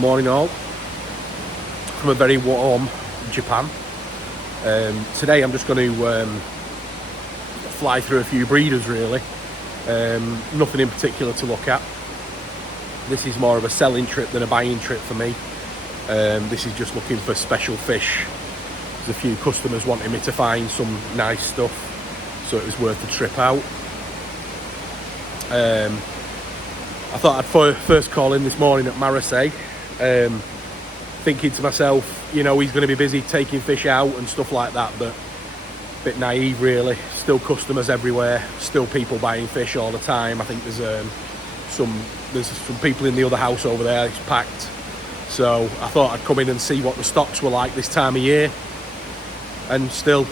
Morning all, from a very warm Japan. Today I'm just going to fly through a few breeders really. Nothing in particular to look at. This is more of a selling trip than a buying trip for me. This is just looking for special fish. There's a few customers wanting me to find some nice stuff, so it was worth the trip out. I thought I'd first call in this morning at MARUSEI, thinking to myself, you know, he's going to be busy taking fish out and stuff like that, but a bit naive really. Still customers everywhere, still people buying fish all the time. I think there's some people in the other house over there, it's packed. So I thought I'd come in and see what the stocks were like this time of year, and still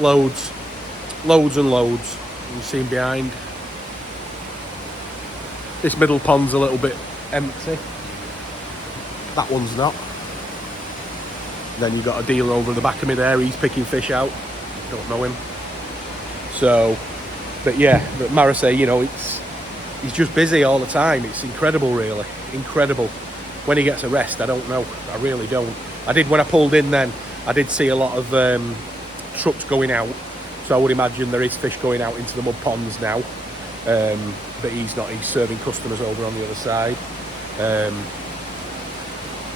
loads and loads. You can see them behind. This middle pond's a little bit empty. That one's not. Then you've got a dealer over at the back of me there, he's picking fish out. Don't know him. So, but yeah, but MARUSEI, you know, he's just busy all the time. It's incredible really, incredible. When he gets a rest, I don't know, I really don't. I did when I pulled in then, I did see a lot of trucks going out. So I would imagine there is fish going out into the mud ponds now. But he's not, he's serving customers over on the other side.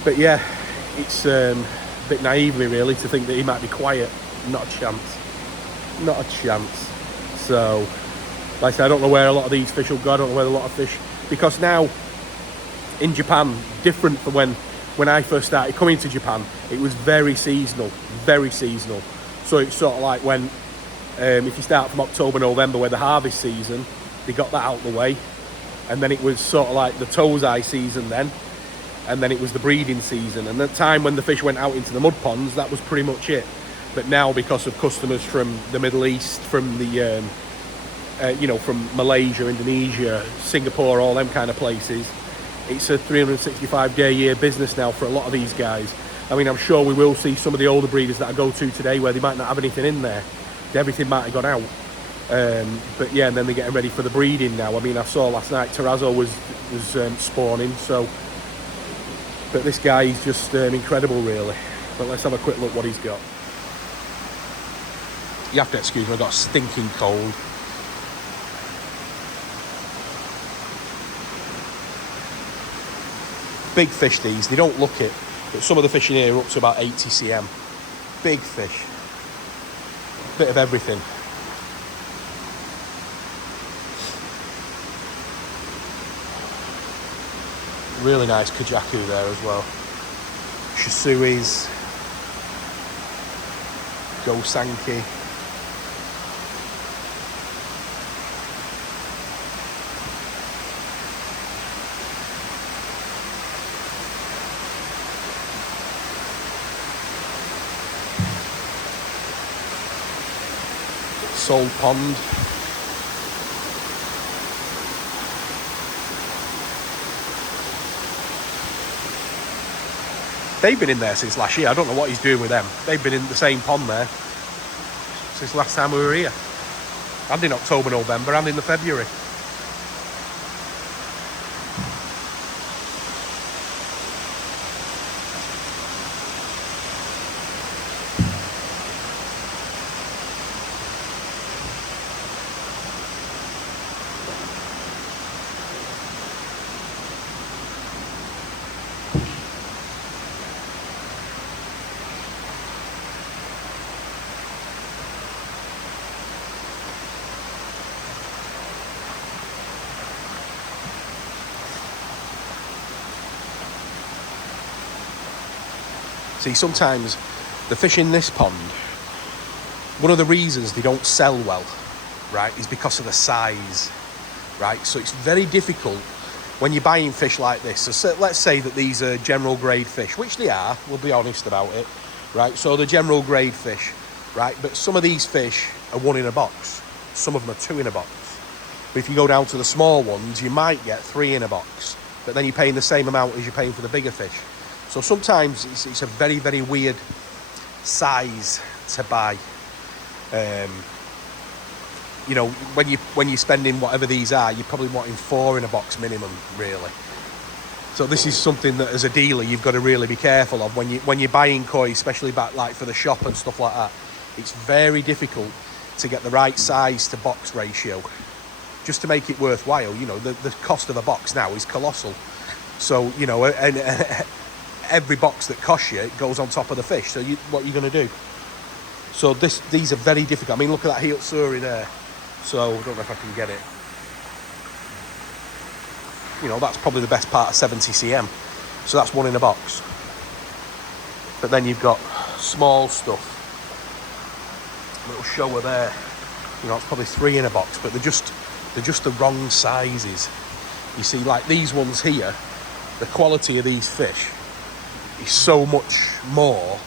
But yeah, it's a bit naively really to think that he might be quiet. Not a chance, not a chance. So like I said, I don't know where a lot of these fish will go. I don't know where a lot of fish, because now in Japan, different from when I first started coming to Japan, it was very seasonal. So it's sort of like when if you start from October, November, where the harvest season, they got that out of the way, and then it was sort of like the Tozai season then, and then it was the breeding season, and the time when the fish went out into the mud ponds, that was pretty much it. But now, because of customers from the Middle East, from the you know, from Malaysia, Indonesia, Singapore, all them kind of places, it's a 365-day-a-year business now for a lot of these guys. I mean, I'm sure we will see some of the older breeders that I go to today where they might not have anything in there. Everything might have gone out. But yeah, and then they're getting ready for the breeding now. I mean, I saw last night Terrazzo was spawning, so. But this guy is just incredible, really. But let's have a quick look what he's got. You have to excuse me, I've got a stinking cold. Big fish these, they don't look it, but some of the fish in here are up to about 80 cm. Big fish. Bit of everything. Really nice kajaku there as well. Shisuis, Gosanki. Salt pond. They've been in there since last year. I don't know what he's doing with them. They've been in the same pond there since last time we were here. And in October, November, and in the February. See, sometimes the fish in this pond, one of the reasons they don't sell well, right, is because of the size, right? So it's very difficult when you're buying fish like this. So let's say that these are general grade fish, which they are, we'll be honest about it, right? So the general grade fish, right? But some of these fish are 1 in a box. Some of them are 2 in a box. But if you go down to the small ones, you might get 3 in a box, but then you're paying the same amount as you're paying for the bigger fish. So sometimes it's a very, very weird size to buy. You know, when you're spending whatever these are, you're probably wanting 4 in a box minimum, really. So this is something that as a dealer you've got to really be careful of when you're buying koi, especially back like for the shop and stuff like that. It's very difficult to get the right size to box ratio just to make it worthwhile. You know, the cost of a box now is colossal. So, you know, and every box that costs you, it goes on top of the fish. So what are you going to do? So these are very difficult. I mean, look at that Hiotsuri there. So I don't know if I can get it. You know, that's probably the best part of 70 cm. So that's one in a box. But then you've got small stuff. Little shower there. You know, it's probably 3 in a box, but they're just the wrong sizes. You see, like these ones here, the quality of these fish is so much more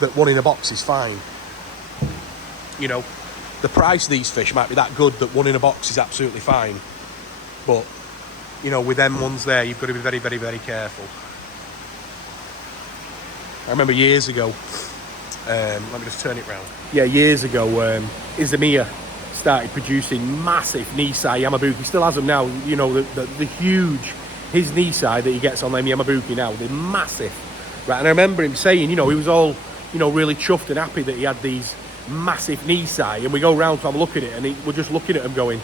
that 1 in a box is fine. You know, the price of these fish might be that good that 1 in a box is absolutely fine. But, you know, with them ones there, you've got to be very, very, very careful. I remember years ago, let me just turn it round. Yeah, years ago, IZUMIYA started producing massive Nisei Yamabuki. He still has them now. You know, the huge, his Nisei that he gets on them Yamabuki now, they're massive. Right, and I remember him saying, you know, he was all, you know, really chuffed and happy that he had these massive Nisei, and we go round to have a look at it, and we're just looking at them going,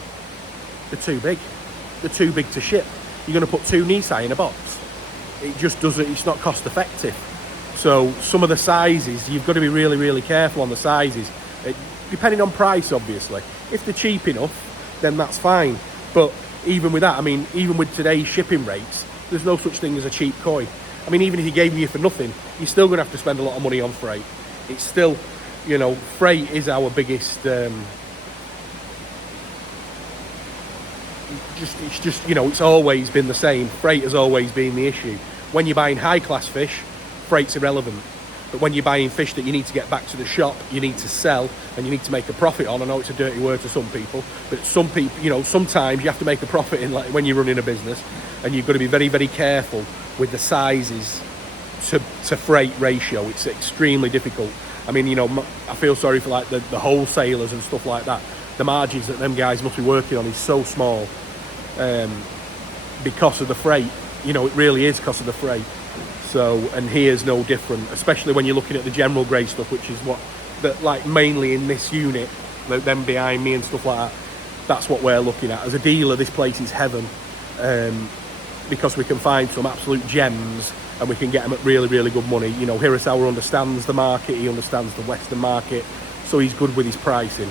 they're too big. They're too big to ship. You're going to put 2 Nisei in a box. It just doesn't, it's not cost effective. So some of the sizes, you've got to be really, really careful on the sizes. Depending on price, obviously. If they're cheap enough, then that's fine. But even with that, I mean, even with today's shipping rates, there's no such thing as a cheap koi. I mean, even if he gave you for nothing, you're still going to have to spend a lot of money on freight. It's still, you know, freight is our biggest, it's just, you know, it's always been the same. Freight has always been the issue. When you're buying high-class fish, freight's irrelevant. But when you're buying fish that you need to get back to the shop, you need to sell, and you need to make a profit on. I know it's a dirty word to some people, but some people, you know, sometimes you have to make a profit in, like when you're running a business, and you've got to be very, very careful with the sizes to freight ratio. It's extremely difficult. I mean, you know, I feel sorry for like the wholesalers and stuff like that. The margins that them guys must be working on is so small because of the freight. You know, it really is because of the freight. So, and here's no different, especially when you're looking at the general grade stuff, which is like mainly in this unit, like them behind me and stuff like that. That's what we're looking at. As a dealer, this place is heaven because we can find some absolute gems and we can get them at really, really good money. You know, Hirasawa understands the market, he understands the Western market, so he's good with his pricing.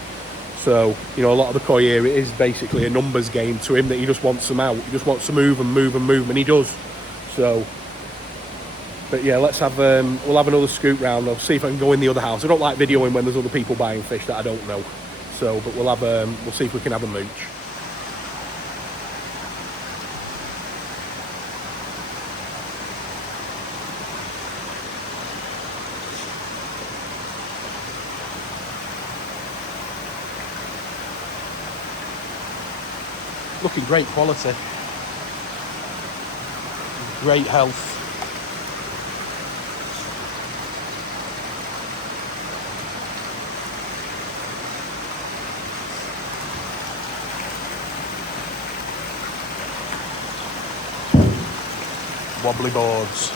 So, you know, a lot of the koi here, it is basically a numbers game to him, that he just wants them out. He just wants to move and move and move, and he does. So, but yeah, let's have, we'll have another scoot round. I'll see if I can go in the other house. I don't like videoing when there's other people buying fish that I don't know. So, but we'll have, we'll see if we can have a mooch. Looking great quality. Great health. Wobbly boards.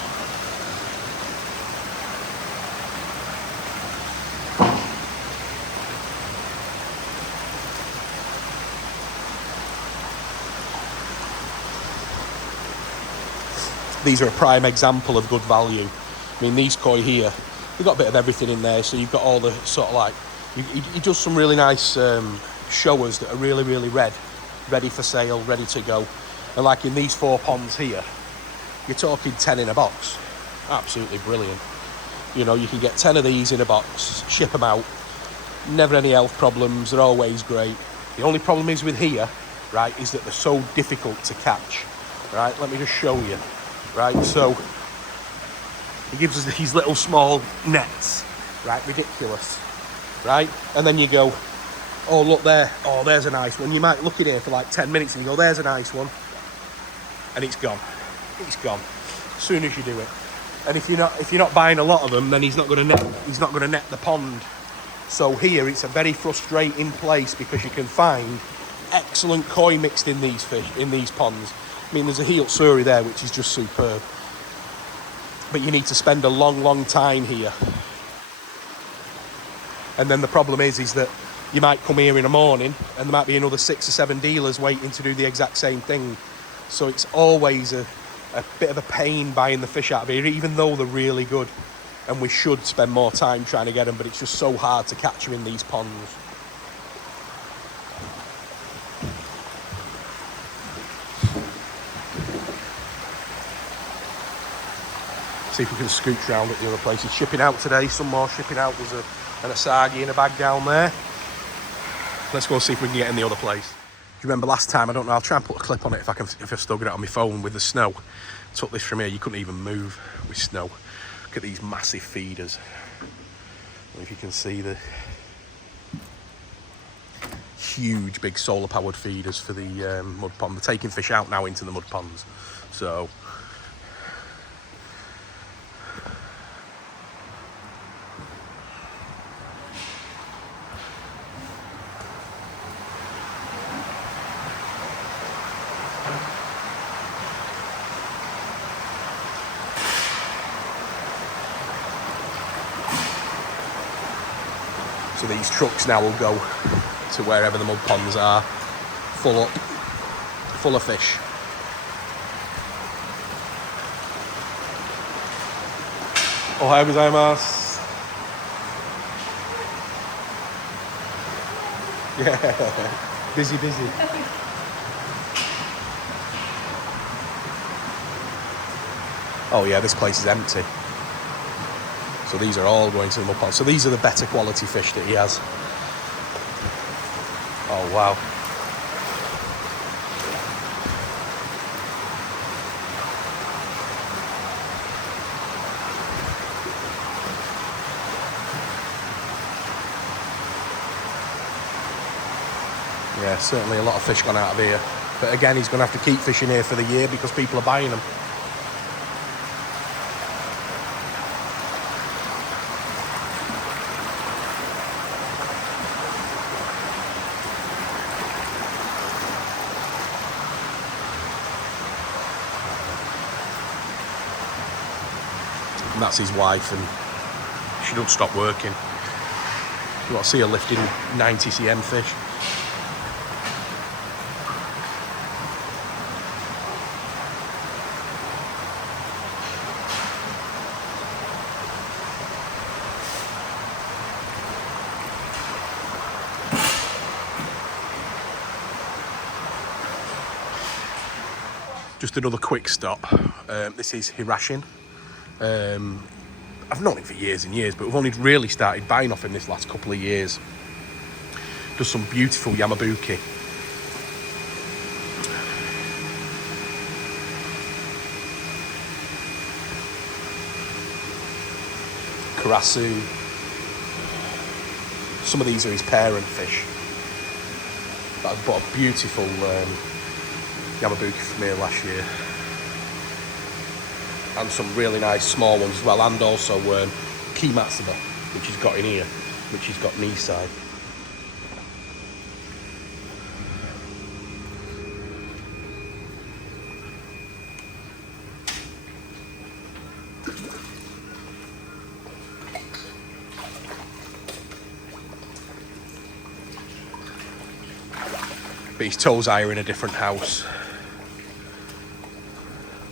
These are a prime example of good value. I mean, these koi here, they've got a bit of everything in there. So you've got all the sort of like, he does some really nice showers that are really, really ready for sale, ready to go. And like in these 4 ponds here, you're talking 10 in a box. Absolutely brilliant. You know, you can get 10 of these in a box, ship them out. Never any health problems, they're always great. The only problem is with here, right, is that they're so difficult to catch. Right, let me just show you. Right, so he gives us these little small nets, right, ridiculous, right? And then you go, oh, look there, oh, there's a nice one. You might look in here for like 10 minutes and you go, there's a nice one. And it's gone. It's gone as soon as you do it. And if you're not buying a lot of them, then he's not going to net the pond. So here it's a very frustrating place because you can find excellent koi mixed in these fish, in these ponds, I mean, there's a Otsuri there, which is just superb. But you need to spend a long, long time here. And then the problem is that you might come here in the morning and there might be another 6 or 7 dealers waiting to do the exact same thing. So it's always a bit of a pain buying the fish out of here, even though they're really good. And we should spend more time trying to get them, but it's just so hard to catch them in these ponds. See if we can scooch round at the other places. Shipping out today, some more shipping out. There's an asagi in a bag down there. Let's go see if we can get in the other place. Do you remember last time? I don't know, I'll try and put a clip on it if I've still got it on my phone with the snow. Took this from here, you couldn't even move with snow. Look at these massive feeders. I don't know if you can see the huge big solar powered feeders for the mud pond. They're taking fish out now into the mud ponds. So these trucks now will go to wherever the mud ponds are, full of fish. Ohayou gozaimasu. Yeah, busy. Oh yeah, this place is empty. So these are all going to the mud pond. So these are the better quality fish that he has. Oh wow. Yeah, certainly a lot of fish gone out of here. But again, he's going to have to keep fishing here for the year because people are buying them. And that's his wife, and she don't stop working. You want to see her lifting 90 cm fish. Just another quick stop. This is HIROI. I've known him for years and years, but we've only really started buying off him this last couple of years. Does some beautiful yamabuki. Karasu. Some of these are his parent fish. But I bought a beautiful yamabuki from here last year. And some really nice small ones as well, and also Kimatsuba, which he's got in here, which he's got knee side. But his tozai are in a different house.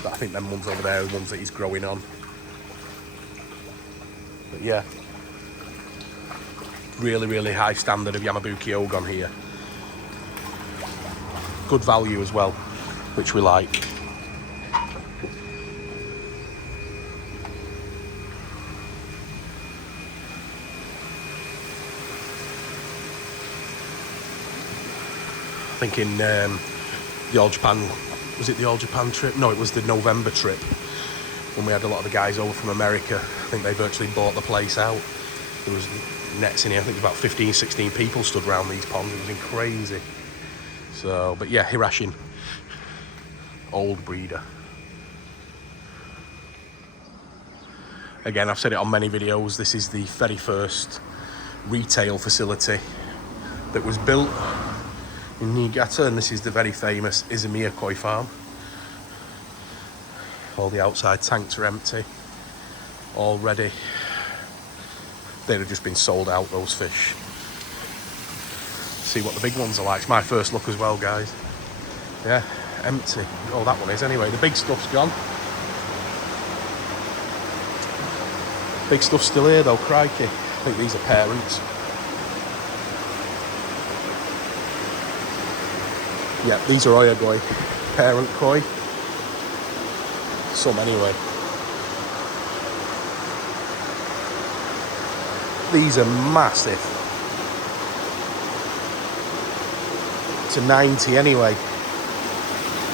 But I think them ones over there are the ones that he's growing on. But yeah, really high standard of Yamabuki Ogon here. Good value as well, which we like. I think in the All Japan, was it the All Japan trip? No, it was the November trip when we had a lot of the guys over from America. I think they virtually bought the place out. There was nets in here. I think about 15, 16 people stood around these ponds. It was crazy. So, but yeah, HIROI, old breeder. Again, I've said it on many videos, this is the very first retail facility that was built in Niigata, and this is the very famous IZUMIYA koi farm. All the outside tanks are empty already. They'd have just been sold out, those fish. See what the big ones are like. It's my first look as well, guys. Yeah, empty. Oh, that one is anyway. The big stuff's gone. Big stuff's still here though, crikey. I think these are parents. Yeah, these are Oyagoi. Parent koi. Some anyway. These are massive. To 90 anyway.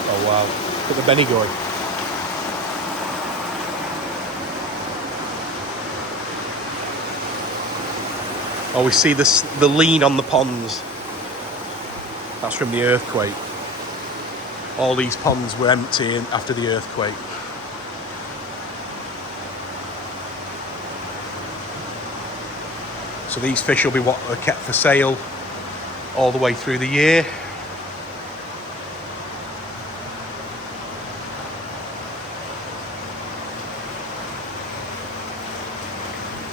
Oh wow. Look at the Benigoi. Oh, we see this, the lean on the ponds. That's from the earthquake. All these ponds were empty after the earthquake. So these fish will be what are kept for sale all the way through the year.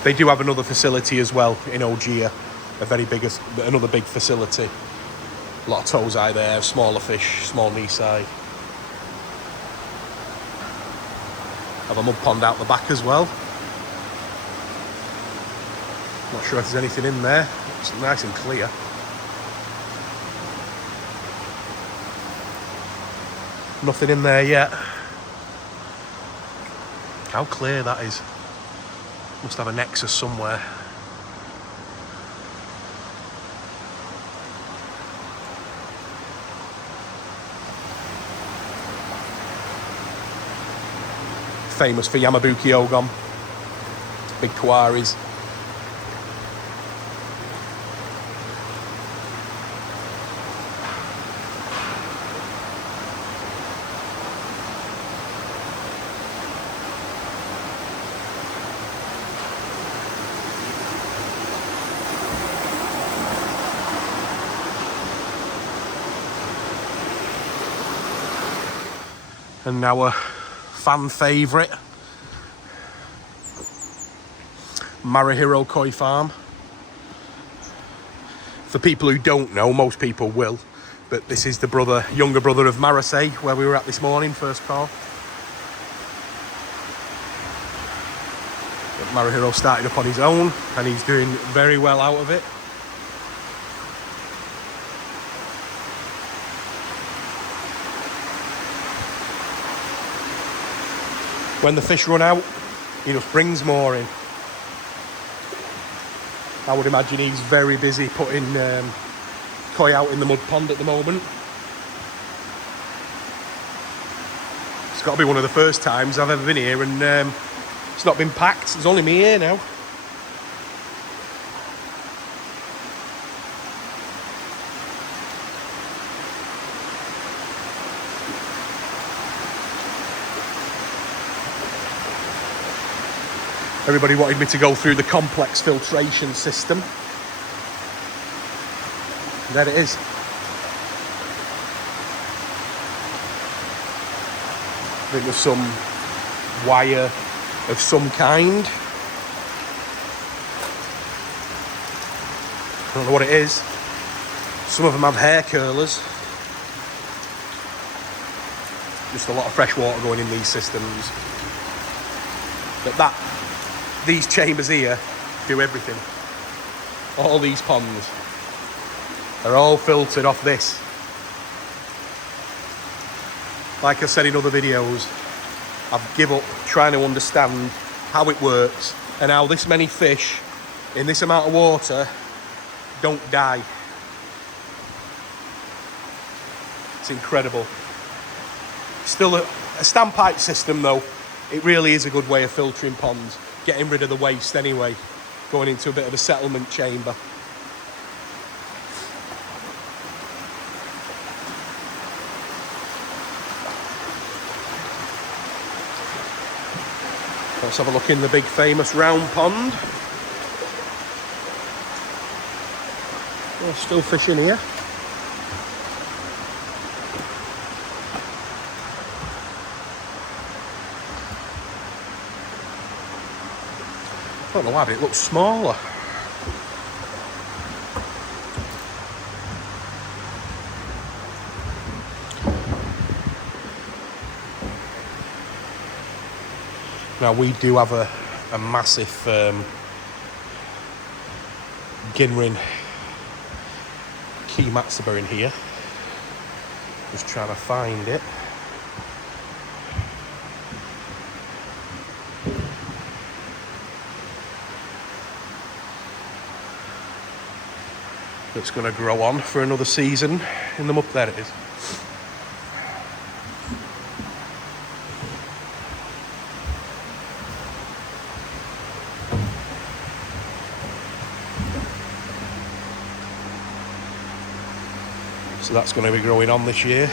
They do have another facility as well in Ojiya, another big facility. A lot of tozai there, smaller fish, small Nisai. Have a mud pond out the back as well. Not sure if there's anything in there. It's nice and clear. Nothing in there yet. How clear that is. Must have a nexus somewhere. Famous for Yamabuki Ogon. Big quarries. And now a fan favourite, MARUHIRO Koi Farm. For people who don't know, most people will, but this is the younger brother of MARUSEI, where we were at this morning, first call. But MARUHIRO started up on his own, and he's doing very well out of it. When the fish run out, he just brings more in. I would imagine he's very busy putting koi out in the mud pond at the moment. It's got to be one of the first times I've ever been here and it's not been packed. There's only me here now. Everybody wanted me to go through the complex filtration system. There it is. I think there's some wire of some kind. I don't know what it is. Some of them have hair curlers. Just a lot of fresh water going in these systems. But these chambers here do everything. All these ponds are all filtered off this. Like I said in other videos, I've given up trying to understand how it works and how this many fish in this amount of water don't die. It's incredible. Still a standpipe system though. It really is a good way of filtering ponds. Getting rid of the waste anyway, going into a bit of a settlement chamber. Let's have a look in the big famous round pond. There's still fish in here. don't know why, but it looks smaller. Now we do have a massive Ginrin key matsuba in here. Just trying to find it. That's going to grow on for another season in the mup. There it is. So that's going to be growing on this year.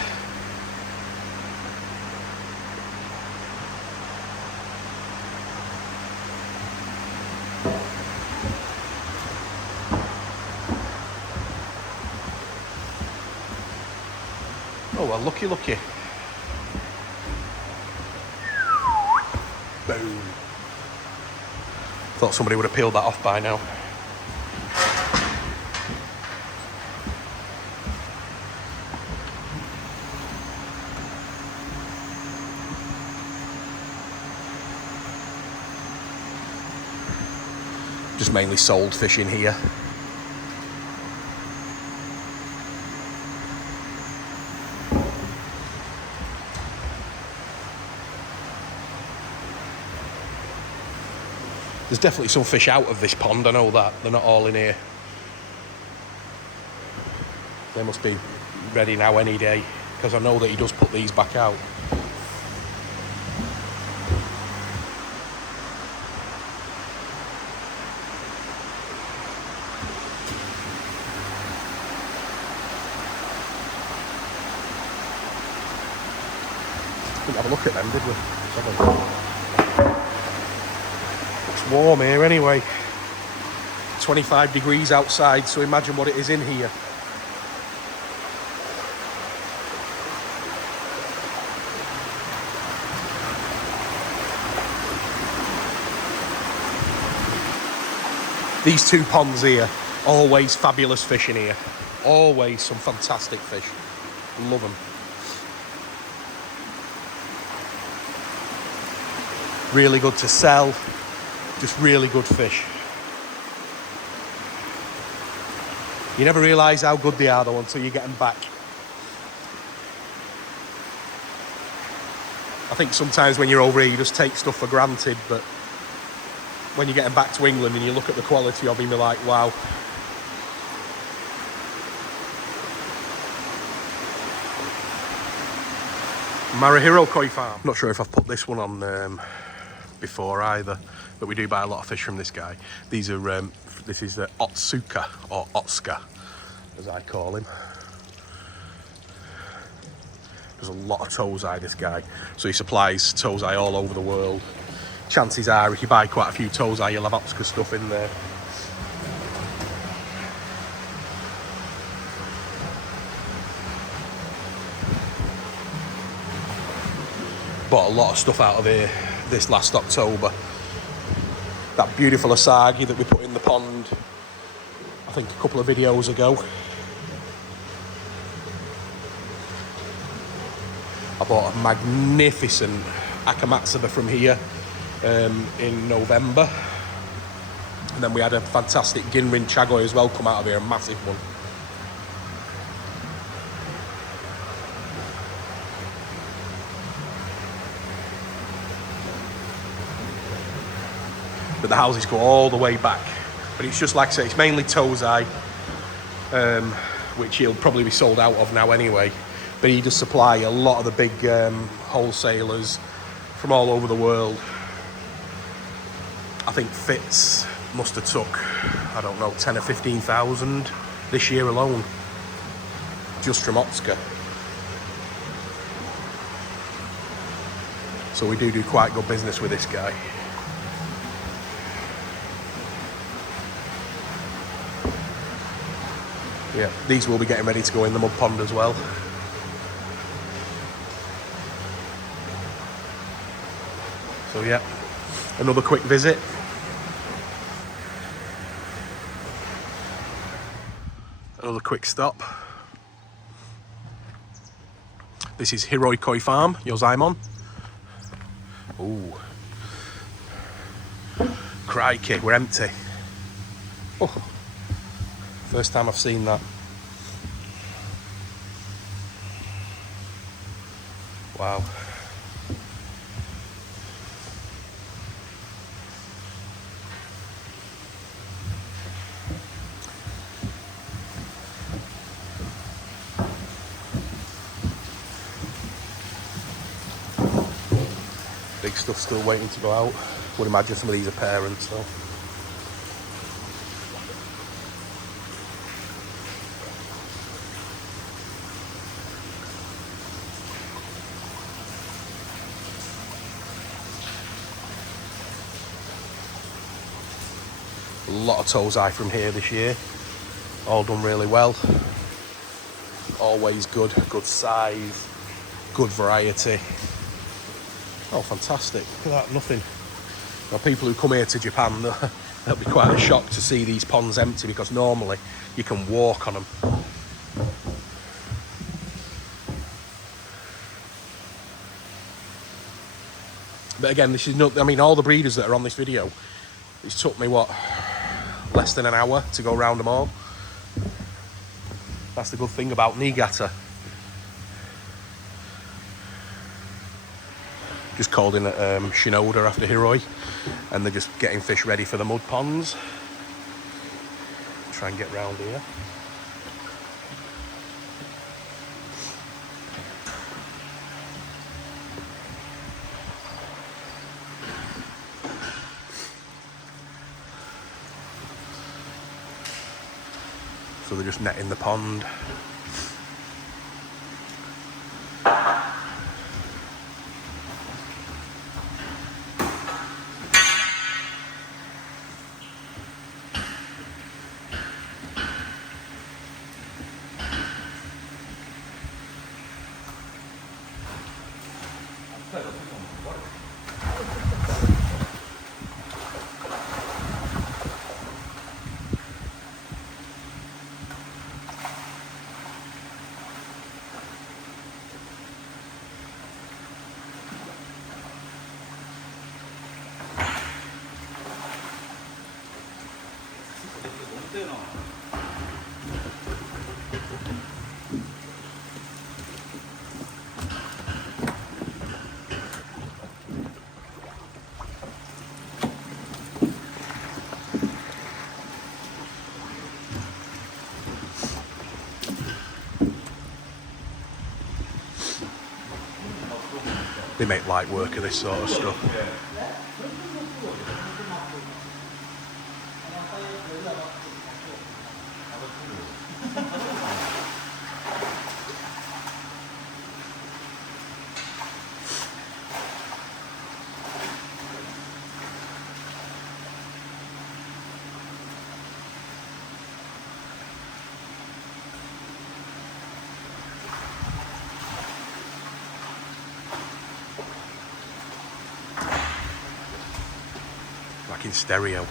Oh well, looky. Boom. Thought somebody would have peeled that off by now. Just mainly sold fish in here. There's definitely some fish out of this pond, I know that. They're not all in here. They must be ready now any day, because I know that he does put these back out. Didn't have a look at them, did we? Let's have a look. It's warm here anyway. 25 degrees outside, so imagine what it is in here. These two ponds here, always fabulous fish in here. Always some fantastic fish. Love them. Really good to sell. Just really good fish. You never realise how good they are though until you get them back. I think sometimes when you're over here you just take stuff for granted, but when you get them back to England and you look at the quality of them, you're like, wow. MARUHIRO koi farm. Not sure if I've put this one on before either, but we do buy a lot of fish from this guy. These are this is OTSUKA, or OTSUKA as I call him. There's a lot of tozai, this guy, so he supplies tozai all over the world. Chances are if you buy quite a few tozai you'll have OTSUKA stuff in there. Bought a lot of stuff out of here this last October. That beautiful asagi that we put in the pond, I think a couple of videos ago. I bought a magnificent akamatsuba from here in November. And then we had a fantastic Ginrin chagoi as well come out of here, a massive one. But the houses go all the way back. But it's just like I say, it's mainly tozai, which he'll probably be sold out of now anyway. But he does supply a lot of the big wholesalers from all over the world. I think Fitz must have took, I don't know, 10 or 15,000 this year alone, just from OTSUKA. So we do quite good business with this guy. Yeah, these will be getting ready to go in the mud pond as well. So yeah, another quick visit. quick stop. This is HIROI Koi Farm, YOZAIMON. Ooh. Crikey, we're empty. Oh. First time I've seen that. Wow. Big stuff still waiting to go out. Would imagine some of these are parents though. A lot of Tozai from here this year. All done really well. Always good size, good variety. Oh, fantastic. Look at that, nothing. Now, people who come here to Japan, they'll be quite a shock to see these ponds empty because normally you can walk on them. But again, this is not, I mean, all the breeders that are on this video, it's took me, what, less than an hour to go around them all. That's the good thing about Niigata. Just called in at SHINODA after HIROI, and they're just getting fish ready for the mud ponds. Try and get round here. So they're just netting the pond. They make light work of this sort of stuff. Like in stereo.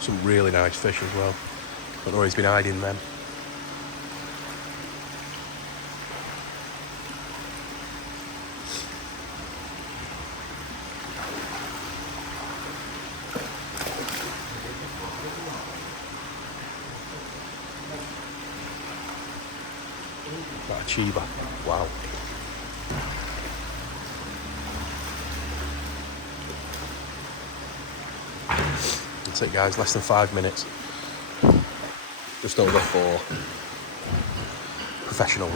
Some really nice fish as well. Don't know where he's been hiding them. That Chiba. Wow. That's it, guys. Less than 5 minutes. Just over 4. Professionals.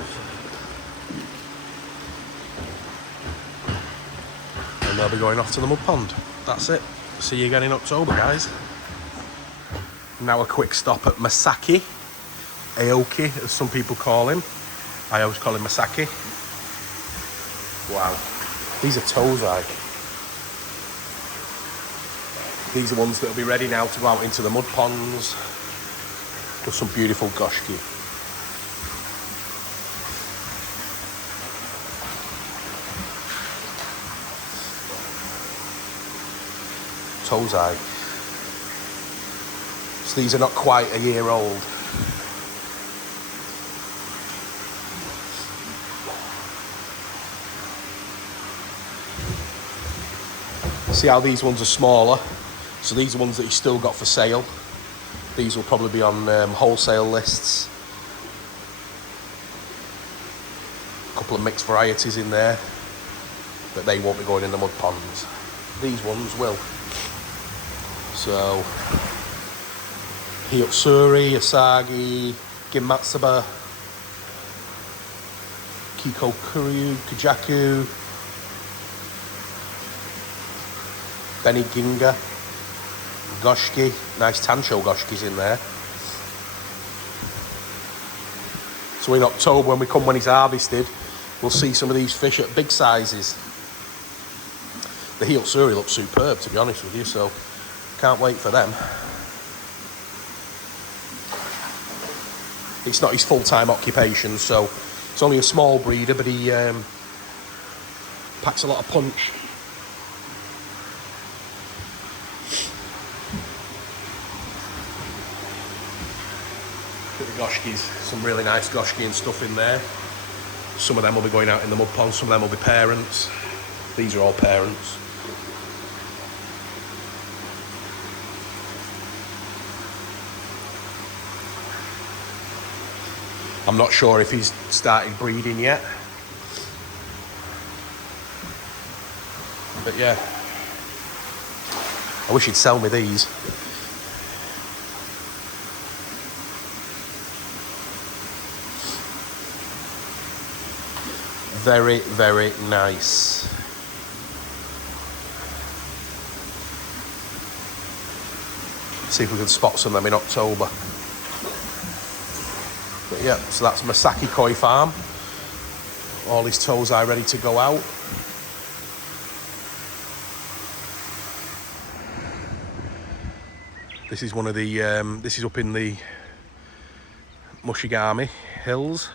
And they'll be going off to the mud pond. That's it. See you again in October, guys. Now a quick stop at Masaki. AOKI, as some people call him. I always call him Masaki. Wow. These are tozai. These are ones that will be ready now to go out into the mud ponds. Just some beautiful goshki. Tozai. So these are not quite a year old. See how these ones are smaller? So these are ones that he's still got for sale. These will probably be on wholesale lists. A couple of mixed varieties in there, but they won't be going in the mud ponds. These ones will. So, Hiyotsuri, Asagi, Ginmatsuba, Kikokuru, Kajaku, Beniginga, Goshki, nice Tansho Goshkis in there. So in October, when he's harvested, we'll see some of these fish at big sizes. The Hiyotsuri looks superb, to be honest with you, so can't wait for them. It's not his full-time occupation, so it's only a small breeder, but he packs a lot of punch. Look at the goshkis, some really nice goshki and stuff in there. Some of them will be going out in the mud pond, some of them will be parents. These are all parents. I'm not sure if he's started breeding yet. But yeah. I wish he'd sell me these. Very, very nice. See if we can spot some of them in October. But yeah, so that's Masaki Koi Farm. All his tozai ready to go out. This is one of the, this is up in the Mushigami Hills.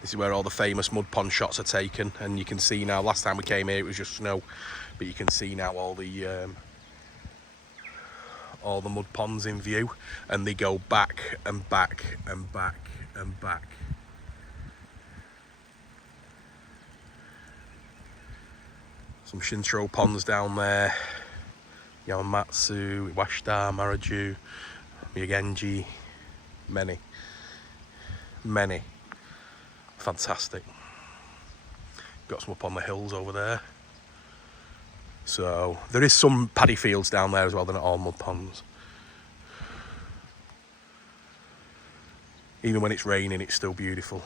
This is where all the famous mud pond shots are taken, and you can see now, last time we came here it was just snow, but you can see now all the mud ponds in view, and they go back and back and back and back. Some Shintro ponds down there, Yamatsu, Iwashita, Maraju, YAGENJI, many. Fantastic. Got some up on the hills over there. So there is some paddy fields down there as well. They're not all mud ponds. Even when it's raining, it's still beautiful.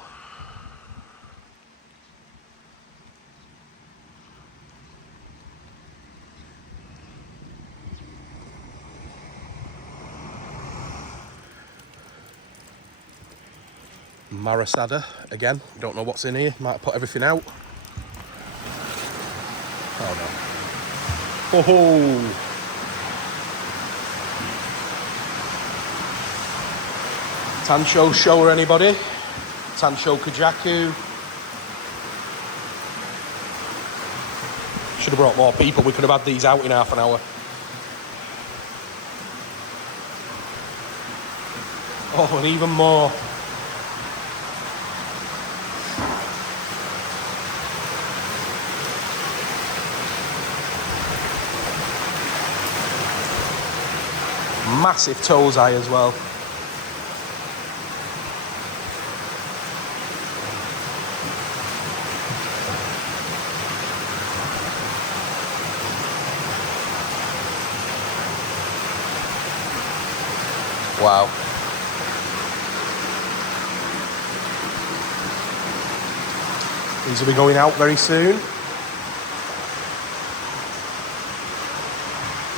MARUSADA again. Don't know what's in here. Might have put everything out. Oh no. Oh. Tansho shower, anybody? Tansho Kajaku. Should have brought more people. We could have had these out in half an hour. Oh, and even more. Massive Tozai as well. Wow. These will be going out very soon.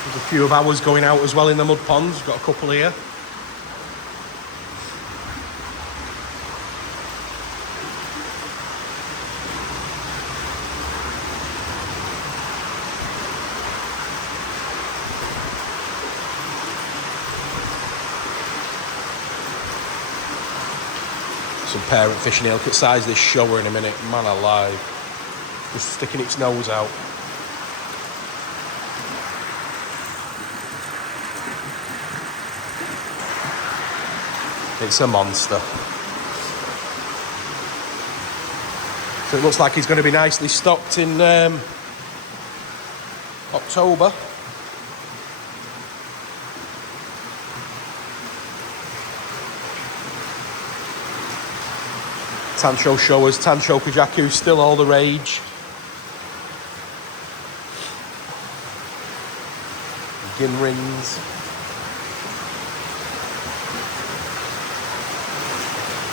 There's a few of ours going out as well in the mud ponds. Got a couple here. Some parent fishing here. Look at the size of this shower in a minute. Man alive. Just sticking its nose out. It's a monster. So it looks like he's going to be nicely stocked in October. Tancho showers, Tancho Kajaku, still all the rage. Gin rings.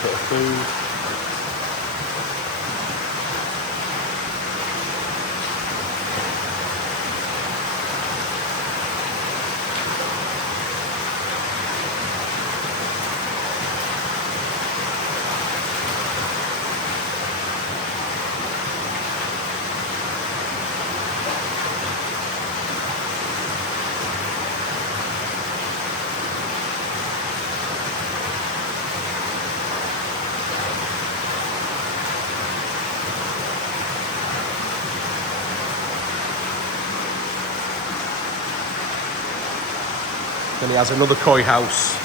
Bit of food. Then he has another koi house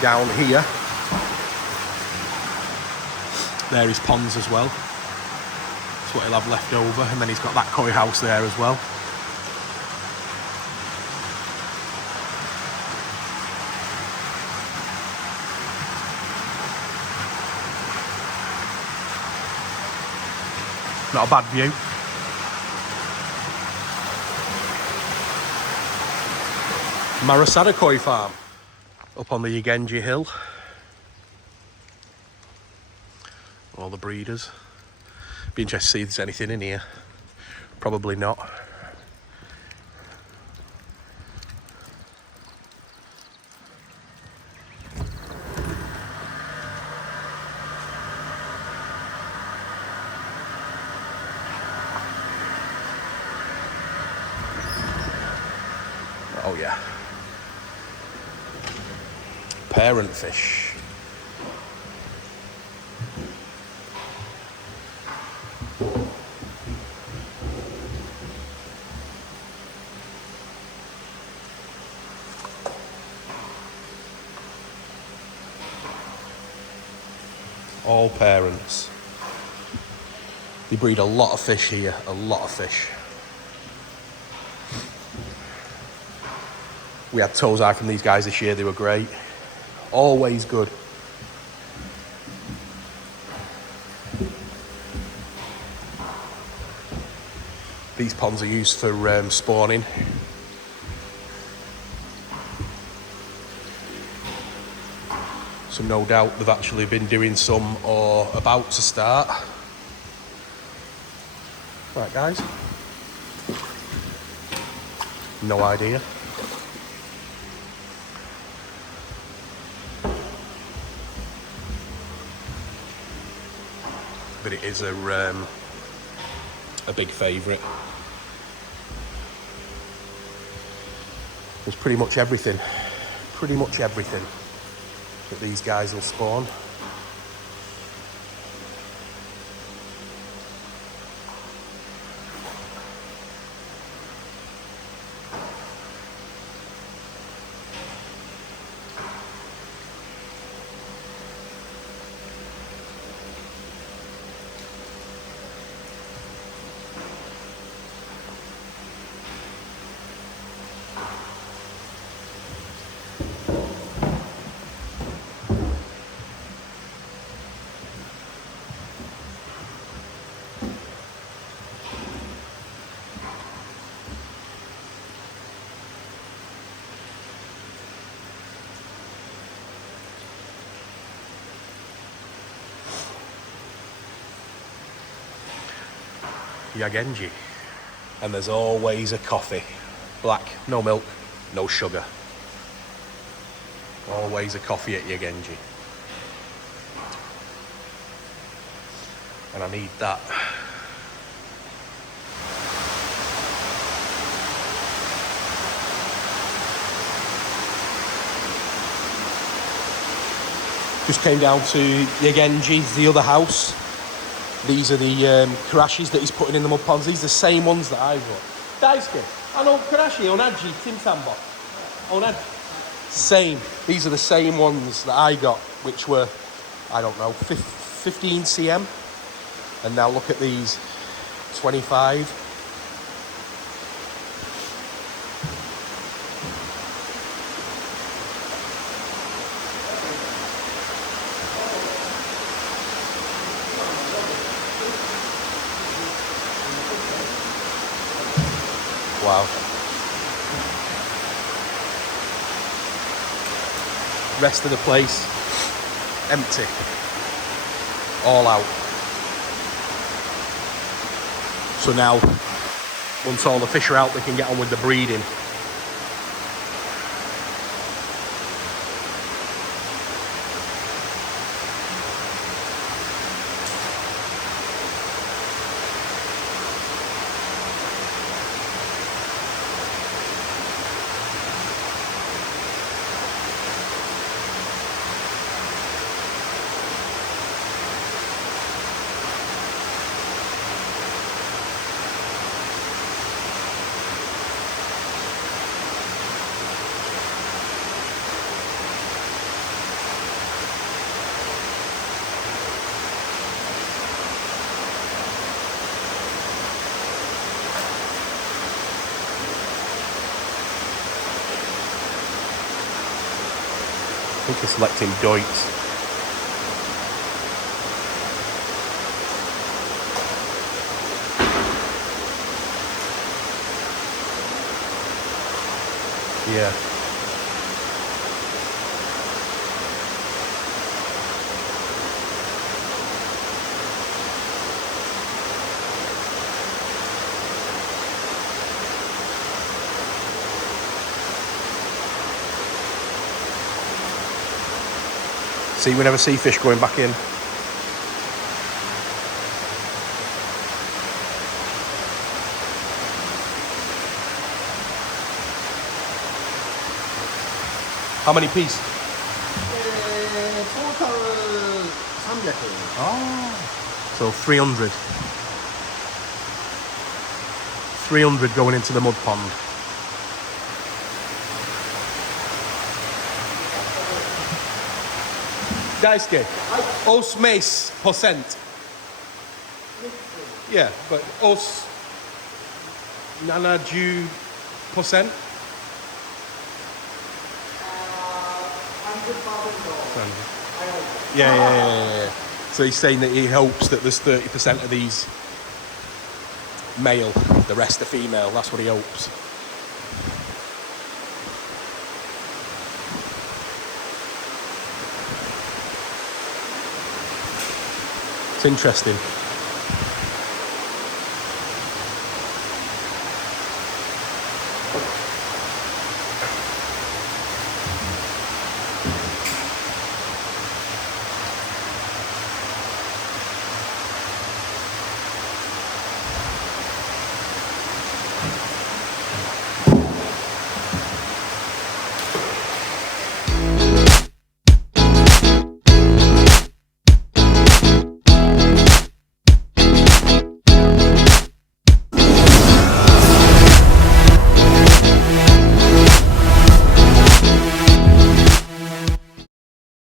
down here. There is ponds as well. That's what he'll have left over. And then he's got that koi house there as well. Not a bad view. MARUSADA koi farm up on the YAGENJI hill. All the breeders. Be interested to see if there's anything in here. Probably not. Oh yeah. Parent fish. All parents. They breed a lot of fish here, a lot of fish. We had Tozai from these guys this year, they were great. Always good. These ponds are used for spawning. So no doubt they've actually been doing some or about to start. Right guys. No idea. But it is a big favourite. There's pretty much everything that these guys will spawn. YAGENJI. And there's always a coffee. Black, no milk, no sugar. Always a coffee at YAGENJI. And I need that. Just came down to YAGENJI, the other house. These are the karashis that he's putting in the mud ponds. These are the same ones that I got. Daisuke, karashi, onaji, timsambo. Onaji. Same. These are the same ones that I got, which were, I don't know, 15 cm. And now look at these, 25. Wow. Rest of the place, empty. All out. So now, once all the fish are out, they can get on with the breeding. I think they're selecting Deutz. Yeah. See, we never see fish going back in. How many pieces? Total 300. Oh. So 300. 300 going into the mud pond. Daisuke, os mês %. Yeah, but os 70%. 100,000. Yeah. So he's saying that he hopes that there's 30% of these male, the rest are female. That's what he hopes. It's interesting.